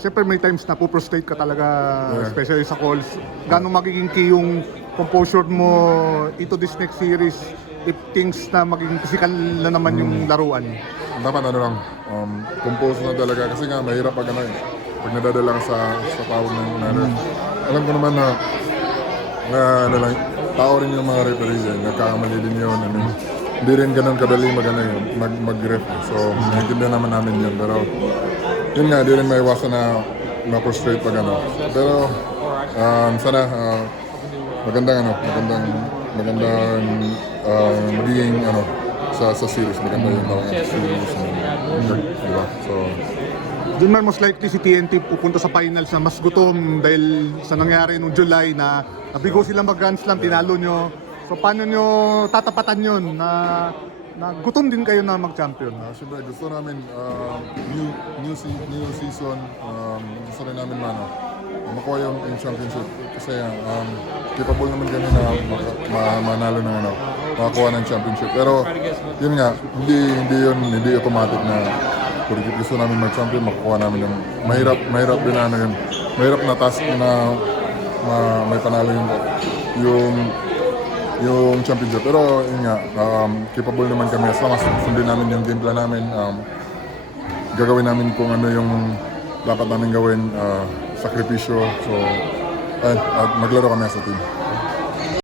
Siyempre may times na puprostrate ka talaga, especially sa calls. Gano'ng magiging key yung composure mo into this next series if things na maging physical na naman yung laruan? Dapat ano lang, compose na talaga kasi nga mahirap pag ano pag nadadala ka sa tawag ng ref. Alam ko naman na ano lang, tao rin yung mga referees nagkakamali din yun. I mean, hindi rin ganun kadali mag-ref. So, naiintindihan naman namin yun. Pero, yun nga, di rin maiwasan na ma-frustrate pag ano. Pero, sana magandang magiging sa series. Maganda yung series. Diba? So, Doon man most likely si TNT pupunta sa finals na mas gutom dahil sa nangyari nung July na nabigo sila mag-Grand Slam, tinalo nyo. So paano nyo tatapatan yun na gutom din kayo na mag-champion? Siyempre gusto namin new season, gusto rin namin makuha yung championship kasi capable naman kami na manalo ng makakuha ng championship. Pero yun nga, hindi automatic na kung gusto namin mag-champion, makukuha namin yung mahirap din yun. Mahirap na task na may panalo yung championship. Pero yun nga, capable naman kami. As long as sundin namin yung game plan namin, gagawin namin kung ano yung dapat namin gawin, sakripisyo. So, at maglaro kami sa team.